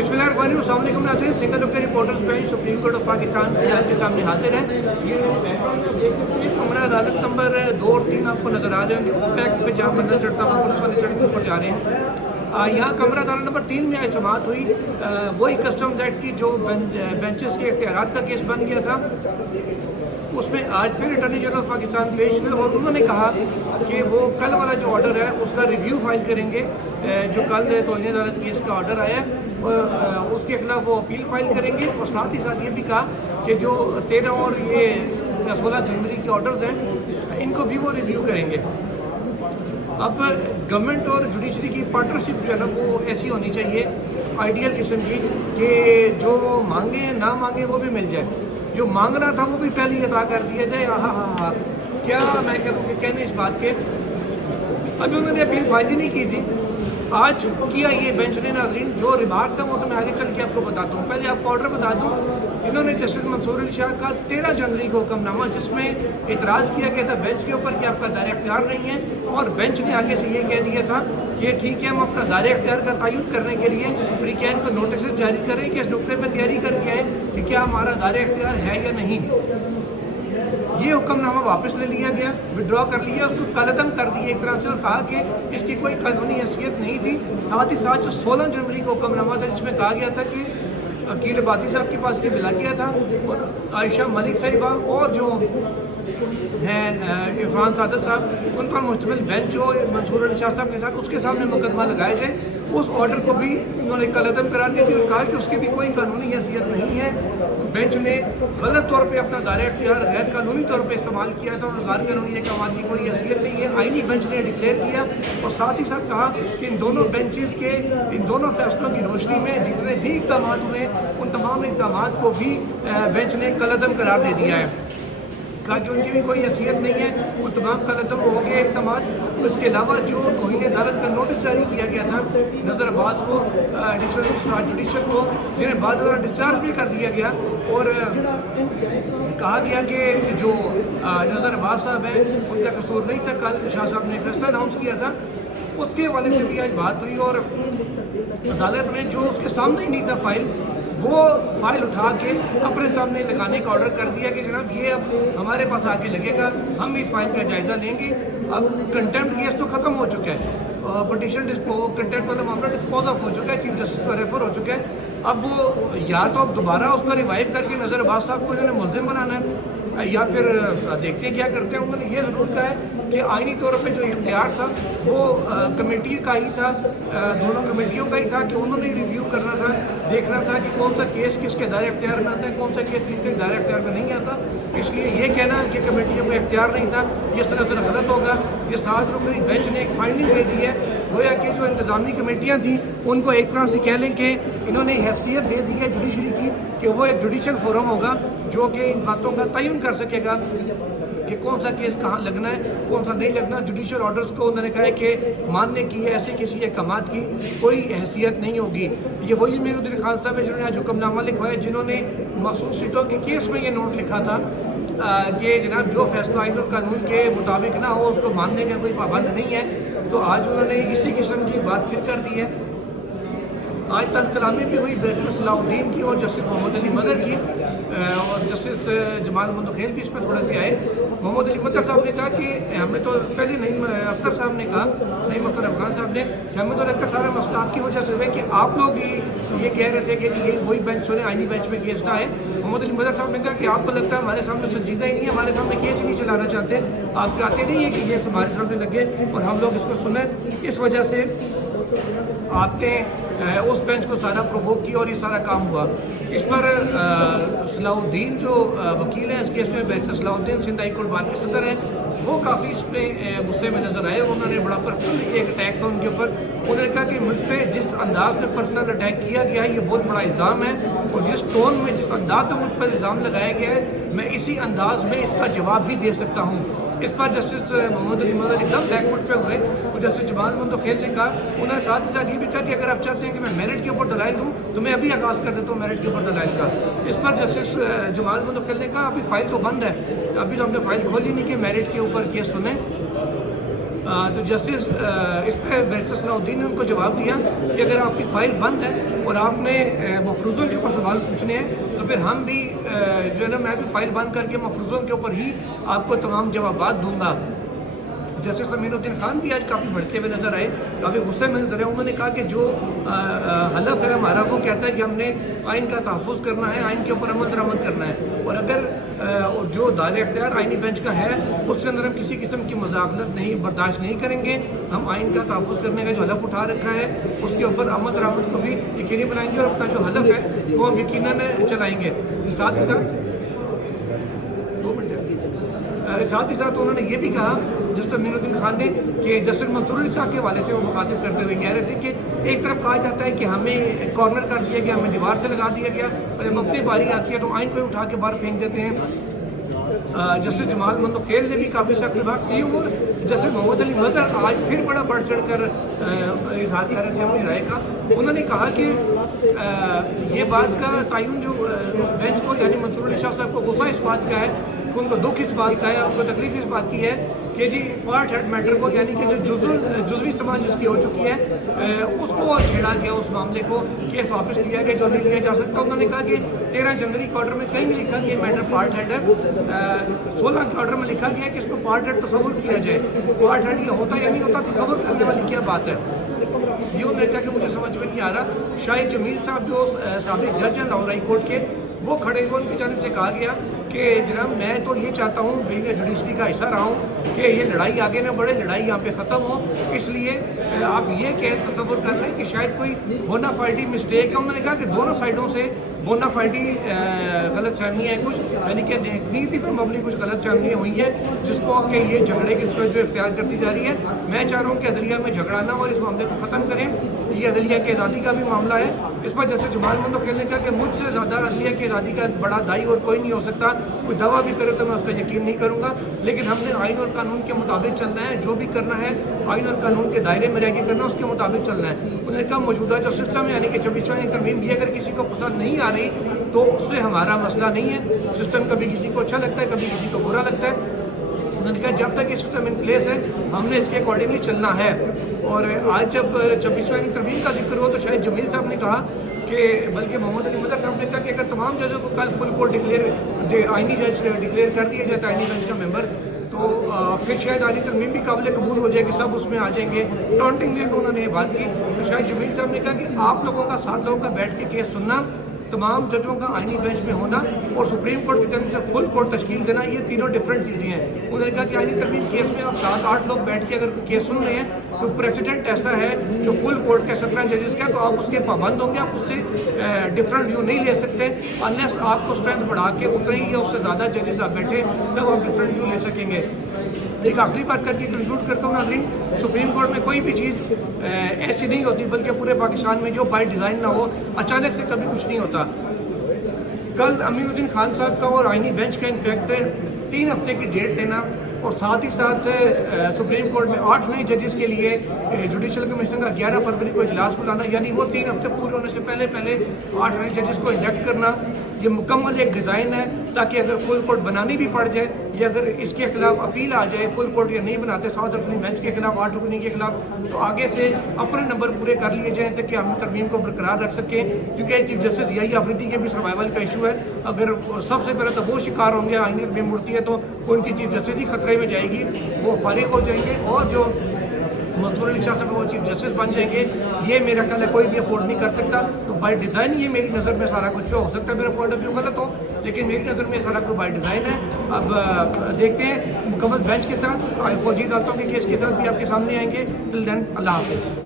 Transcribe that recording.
बिस्मिल्लाहिर्रहमानिर्रहीम। नाज़रीन, single look reporters bench supreme court of Pakistan से आपके सामने हाजिर हैं। ये बैकग्राउंड में देख सकते हैं, कमरा अदालत नंबर 2 और 3 आपको नजर आ रहे होंगे। पैक पे जहाँ बंदा चढ़ता हुआ पुलिस वाली सड़क के ऊपर जा रहे हैं। यहाँ कमरा अदालत नंबर 3 में आज समाअत हुई। वही कस्टम्स एक्ट की जो बेंचेस के इख्तियारात का केस बन गया था, उसमें आज फिर अटॉर्नी जनरल ऑफ पाकिस्तान पेश हुए और उन्होंने कहा कि वो कल वाला जो ऑर्डर है उसका रिव्यू फाइल करेंगे। जो कल तौहीन अदालत केस का ऑर्डर आया है उसके खिलाफ वो अपील फाइल करेंगे। और साथ ही साथ ये भी कहा कि जो 13 और ये 16 जनवरी के ऑर्डर्स हैं इनको भी वो रिव्यू करेंगे। अब गवर्नमेंट और जुडिशरी की पार्टनरशिप जो है ना वो ऐसी होनी चाहिए आइडियल किस्म की कि जो मांगे ना मांगे वो भी मिल जाए, जो मांगना था वो भी पहले ही अदा कर दिया जाए। हाँ, क्या मैं करूँ कि कहने इस बात के अभी उन्होंने अपील फाइल ही नहीं की थी, आज किया ये बेंच ने। नाज़रीन, जो रिमार्क्स है वो तो मैं आगे चल के आपको बताता हूँ। पहले आपको ऑर्डर बता दूँ, इन्होंने जस्टिस मंसूर अली शाह का 13 जनवरी को हुक्मनामा जिसमें इतराज़ किया गया था बेंच के ऊपर कि आपका दायरा इख्तियार नहीं है, और बेंच ने आगे से ये कह दिया था कि ठीक है हम अपना दायरा इख्तियार का तयन करने के लिए फ्रीकैन को नोटिस जारी करें कि इस नुक्ते पर तैयारी करके आए कि क्या हमारा दायरा इख्तियार है या नहीं। ये हुक्मनामा वापस ले लिया गया, विड्रॉ कर लिया, उसको कलअदम कर दिया एक तरह से, और कहा कि इसकी कोई कानूनी हैसियत नहीं थी। साथ ही साथ जो 16 जनवरी को हुक्मनामा था जिसमें कहा गया था कि वकील अब्बासी साहब के पास ये मिला गया था और आयशा मलिक साहिबा और जो हैं इरफान सादत साहब उन पर मुश्तमिल बेंच हो मंसूर अली शाह साहब के साथ उसके सामने मुकदमा लगाए जाए। उस ऑर्डर को भी उन्होंने कलअदम करा दी थी और कहा कि उसकी भी कोई कानूनी हैसियत नहीं है। बेंच ने गलत तौर पे अपना दायरा इख्तियार गैर कानूनी तौर पे इस्तेमाल किया था और गैर कानूनी अहकाम की कोई हैसियत नहीं है, आईनी बेंच ने डिक्लेयर किया। और साथ ही साथ कहा कि इन दोनों बेंचेस के इन दोनों फैसलों की रोशनी में जितने भी इक़दाम हुए उन तमाम इक़दाम को भी बेंच ने कलअदम करार दे दिया है। कहा कि उनकी भी कोई हैसियत नहीं है, वो तमाम कलअदम हो गए इक़दाम। इसके अलावा जो तौहीन अदालत का नोटिस जारी किया गया था नज़र अब्बास को, एडिशनल जुडिशल को, जिन्हें बाद में डिस्चार्ज भी कर दिया गया, और कहा गया कि जो नज़र अब्बास साहब हैं उनका कसूर नहीं था। कल शाह साहब ने फैसला अनाउंस किया था, उसके हवाले से भी आज बात हुई और अदालत ने जो उसके सामने ही नहीं था फाइल, वो फाइल उठा के अपने सामने लगाने का ऑर्डर कर दिया कि जनाब ये अब हमारे पास आके लगेगा, हम इस फाइल का जायज़ा लेंगे। अब कंटेम्प्ट केस तो ख़त्म हो चुका है, पिटीशन कंटेम्प्ट वाला मामला डिस्पोज ऑफ हो चुका है, चीफ जस्टिस को रेफर हो चुका है। अब वो या तो अब दोबारा उसको रिवाइव करके नज़र अब्बास साहब को इन्होंने मुलजिम बनाना है या फिर देखते हैं क्या करते हैं। उन्होंने ये ज़रूर कहा है कि आईनी तौर पे जो इख्तियार था वो कमेटी का ही था, दोनों कमेटियों का ही था कि उन्होंने रिव्यू करना था, देखना था कि कौन सा केस किसके दायरे इख्तियार में आता है, कौन सा केस किसके दायरे इख्तियार में नहीं आता। इसलिए ये कहना कि कमेटियों को इख्तियार नहीं था ये सरासर गलत होगा। ये 7 रुकनी बेंच ने एक फाइंडिंग भेजी है, गोया कि जो इंतजामी कमेटियाँ थी उनको एक तरह से कह लें कि इन्होंने हैसियत दे दी है जुडिशरी की कि वो एक जुडिशल फोरम होगा जो कि इन बातों का तयन कर सकेगा कि कौन सा केस कहाँ लगना है, कौन सा नहीं लगना। जुडिशल ऑर्डर्स को उन्होंने कहा है कि मानने की है, ऐसे किसी अहकामात की कोई हैसियत नहीं होगी। ये वही मीरुद्दीन खान साहब है जिन्होंने आज हुक्मनामा लिखवाया, जिन्होंने मखसूस सीटों के केस में ये नोट लिखा था कि जनाब जो फैसला आइन और कानून के मुताबिक ना हो उसको मानने का कोई पाबंद नहीं है। तो आज उन्होंने इसी किस्म की बात फिर कर दी है। आज तक कलामी भी हुई बैरिस्टर सलाहुद्दीन की और जस्टिस मोहम्मद अली मदर की, और जस्टिस जमाल मुंतखेल भी इसमें थोड़े से आए। मोहम्मद अली मदर साहब ने कहा कि हमें तो पहले नहीं, अख्तर साहब ने कहा, नहीं मुख्तार अफगान साहब ने, हमें तो लगता सारा मसला आपकी वजह से हुआ कि आप लोग ये कह रहे थे कि ये वही बेंच सुने आईनी बेंच में केस ना है। मोहम्मद अली मदर साहब ने कहा कि आपको लगता है हमारे सामने संजीदा ही नहीं है, हमारे सामने केस ही नहीं चलाना चाहते, आप चाहते नहीं है कि केस हमारे सामने लगे और हम लोग इसको सुने। इस वजह से आपने उस बेंच को सारा प्रोवोक किया और ये सारा काम हुआ। इस पर सलाहुद्दीन जो वकील हैं इस केस में, barrister Salahuddin Sindh high court bar के सदर हैं, वो काफ़ी इस पर गुस्से में नजर आए। उन्होंने बड़ा पर्सनल एक अटैक था उनके ऊपर। उन्होंने कहा कि मुझ पर जिस अंदाज में पर्सनल अटैक किया गया है ये बहुत बड़ा इल्ज़ाम है, और जिस टोन में जिस अंदाज में मुझ पर इल्ज़ाम लगाया गया है मैं इसी अंदाज में इसका जवाब भी दे सकता हूँ। इस पर जस्टिस मोहम्मद अली मदर एकदम बैकवर्ड पे हुए और जस्टिस जमाल मुंतखेल ने कहा, उन्होंने साथ ही साथ ये भी कहा कि अगर आप चाहते हैं कि मैं मेरिट के ऊपर दलाइल दूँ तो मैं अभी आगाज़ कर देता हूँ मेरिट के ऊपर दलाइल का। इस पर जस्टिस जमाल मुंतखेल ने कहा अभी फाइल तो बंद है, अभी तो हमने फाइल खोली नहीं कि मेरिट के ऊपर केस सुने। تو جسٹس اس پہ بیرسٹر ثناء الدین نے ان کو جواب دیا کہ اگر آپ کی فائل بند ہے اور آپ نے مفروضوں کے اوپر سوال پوچھنے ہیں تو پھر ہم بھی جو ہے نا میں بھی فائل بند کر کے مفروضوں کے اوپر ہی آپ کو تمام جوابات دوں گا. جسٹس امین الدین خان بھی آج کافی بھڑکے ہوئے نظر آئے, کافی غصے میں نظر آئے. انہوں نے کہا کہ جو حلف ہے ہمارا وہ کہتا ہے کہ ہم نے آئین کا تحفظ کرنا ہے, آئین کے اوپر عمل درآمد کرنا ہے, اور اگر جو دار اختیار آئینی بینچ کا ہے اس کے اندر ہم کسی قسم کی مداخلت برداشت نہیں کریں گے. ہم آئین کا تحفظ کرنے کا جو حلف اٹھا رکھا ہے اس کے اوپر عمل درآمد کو بھی یقینی بنائیں گے, اور اپنا جو حلف ہے وہ ہم یقیناً چلائیں گے. ساتھ ہی ساتھ انہوں نے یہ بھی کہا جسٹس امین الدین خان نے کہ جسٹس منصور علی شاہ کے حوالے سے وہ مخاطب کرتے ہوئے کہہ رہے تھے کہ ایک طرف کہا جاتا ہے کہ ہمیں کارنر کر دیا گیا, ہمیں دیوار سے لگا دیا گیا, اور جب اپنی باری آتی ہے تو آئین کو اٹھا کے باہر پھینک دیتے ہیں. جسٹس جمال منتخیل نے بھی کافی سخت بات کی, اور جسٹس محمد علی مظہر آج پھر بڑا بڑھ چڑھ کر اظہار کر رہے تھے اپنی رائے کا. انہوں نے کہا کہ یہ بات کا تعین جو بینچ کو یعنی منصور علی شاہ صاحب کو غصہ اس بات کا ہے, ان کو دکھ اس بات کا ہے, ان کو تکلیف اس بات کی ہے کہ جی پارٹ ہیڈ میٹر کو یعنی کہ جو جزوی سماج جس کی ہو چکی ہے اس کو چھیڑا گیا, اس معاملے کو کیس واپس لیا گیا جو نہیں لیا جا سکتا. انہوں نے کہا کہ 13 جنوری کے آرڈر میں کہیں نہیں لکھا کہ یہ میٹر پارٹ ہیڈ ہے, 16 کے آرڈر میں لکھا گیا ہے کہ اس کو پارٹ ہیڈ تصور کیا جائے. پارٹ ہیڈ یہ ہوتا یا نہیں ہوتا تصور کرنے والی کیا بات ہے. یہ انہوں نے کہا کہ مجھے سمجھ میں نہیں آ رہا. شاہد جمیل صاحب جو سابق جج ہیں لاہور ہائی کورٹ کے, وہ کھڑے ہوئے, ان کی جانب سے کہا گیا کہ جناب میں تو یہ چاہتا ہوں بینگ جوڈیشری کا حصہ رہا ہوں کہ یہ لڑائی آگے نہ بڑھے, لڑائی یہاں پہ ختم ہو. اس لیے آپ یہ کہہ تصور کر لیں کہ شاید کوئی بونا فائڈی مسٹیک ہے. انہوں نے کہا کہ دونوں سائڈوں سے بونا فائڈی غلط فہمیاں ہیں کچھ, یعنی کہ نیتی پر مبنی کچھ غلط فہمیاں ہوئی ہیں جس کو کہ یہ جھگڑے کی صورت جو اختیار کرتی جا رہی ہے. میں چاہ رہا ہوں کہ عدلیہ میں جھگڑا نہ اور اس معاملے کو ختم کریں. یہ عدلیہ کی آزادی کا بھی معاملہ ہے. اس پر جیسے جمال منتخیل نے کہا کہ مجھ سے زیادہ عدلیہ کی آزادی کا بڑا دائی اور کوئی نہیں ہو سکتا. کوئی دعویٰ بھی کرے تو میں اس کا یقین نہیں کروں گا, لیکن ہم نے آئین اور قانون کے مطابق چلنا ہے. جو بھی کرنا ہے آئین اور قانون کے دائرے میں رہ کے کرنا, اس کے مطابق چلنا ہے. انہوں نے کہا موجودہ جو سسٹم ہے یعنی کہ 26واں ترمیم یہ اگر کسی کو پسند نہیں آ رہی تو اس سے ہمارا مسئلہ نہیں ہے. سسٹم کبھی کسی کو اچھا لگتا ہے, کبھی کسی کو برا لگتا ہے. انہوں نے کہا جب تک یہ سسٹم ان پلیس ہے ہم نے اس کے اکارڈنگلی چلنا ہے. اور آج جب 26واں ترمیم کا ذکر ہو تو شاید جمیل صاحب نے کہا کہ بلکہ محمد علی مظہر صاحب نے کہا کہ اگر تمام ججوں کو کل فل کورٹ آئینی جج ڈکلیئر کر دیا جاتا ہے آئینی بینچ کا ممبر, تو پھر شاید آئینی ترمیم بھی قابل قبول ہو جائے گی, سب اس میں آ جائیں گے. ٹانٹنگ میں انہوں نے یہ بات کی. تو شاید جمیل صاحب نے کہا کہ آپ لوگوں کا 7 لوگوں کا بیٹھ کے کیس سننا, تمام ججوں کا آئینی بینچ میں ہونا اور سپریم کورٹ کی طرف سے فل کورٹ تشکیل دینا, یہ تینوں ڈفرینٹ چیزیں ہیں. انہوں نے کہا کہ آئینی ترمیم کیس میں آپ 7-8 لوگ بیٹھ کے اگر کوئی کیس سن رہے ہیں تو پریسیڈنٹ ایسا ہے جو فل کورٹ کے 17 ججز کا, تو آپ اس کے پابند ہوں گے. آپ اس سے ڈفرینٹ ویو نہیں لے سکتے انلیس آپ کو اسٹرینتھ بڑھا کے اتنے ہی یا اس سے زیادہ ججز آپ بیٹھے تب آپ ڈفرینٹ ویو لے سکیں گے. ایک آخری بات کر کے کنکلوڈ کرتا ہوں ناظرین, سپریم کورٹ میں کوئی بھی چیز ایسی نہیں ہوتی بلکہ پورے پاکستان میں جو بائی ڈیزائن نہ ہو اچانک سے کبھی کچھ نہیں ہوتا. کل امین الدین خان صاحب کا اور آئینی بینچ کا انفیکٹ 3 ہفتے کی ڈیٹ دینا اور ساتھ ہی ساتھ سپریم کورٹ میں 8 نئے ججز کے لیے جوڈیشل کمیشن کا 11 فروری کو اجلاس بلانا, یعنی وہ 3 ہفتے پورے ہونے سے پہلے 8 نئے ججز کو انڈکٹ کرنا, یہ مکمل ایک ڈیزائن ہے تاکہ اگر فل کورٹ بنانی بھی پڑ جائے یا اگر اس کے خلاف اپیل آ جائے, فل کورٹ یہ نہیں بناتے 7 رکنی بینچ کے خلاف 8 رکنی کے خلاف, تو آگے سے اپنے نمبر پورے کر لیے جائیں تاکہ ہم ترمیم کو برقرار رکھ سکیں. کیونکہ چیف جسٹس یحییٰ آفریدی کے بھی سروائیول کا ایشو ہے. اگر سب سے پہلے تو وہ شکار ہوں گے آئینی ترمیم اڑتی ہے تو ان کی چیف جسٹس ہی خطرے میں جائے گی, وہ فارغ ہو جائیں گے, اور جو منصور علی شاہ صاحب وہ چیف جسٹس بن جائیں گے. یہ میرا خیال ہے کوئی بھی افورڈ نہیں کر سکتا. تو بائی ڈیزائن یہ میری نظر میں سارا کچھ ہو سکتا ہے, میرا پوائنٹ آف ویو غلط ہو لیکن میری نظر میں سارا کچھ بائی ڈیزائن ہے. اب دیکھتے ہیں مکمل بینچ کے ساتھ فوجی عدالتوں کے کیس کے ساتھ بھی آپ کے سامنے آئیں گے. ٹل دین اللہ حافظ.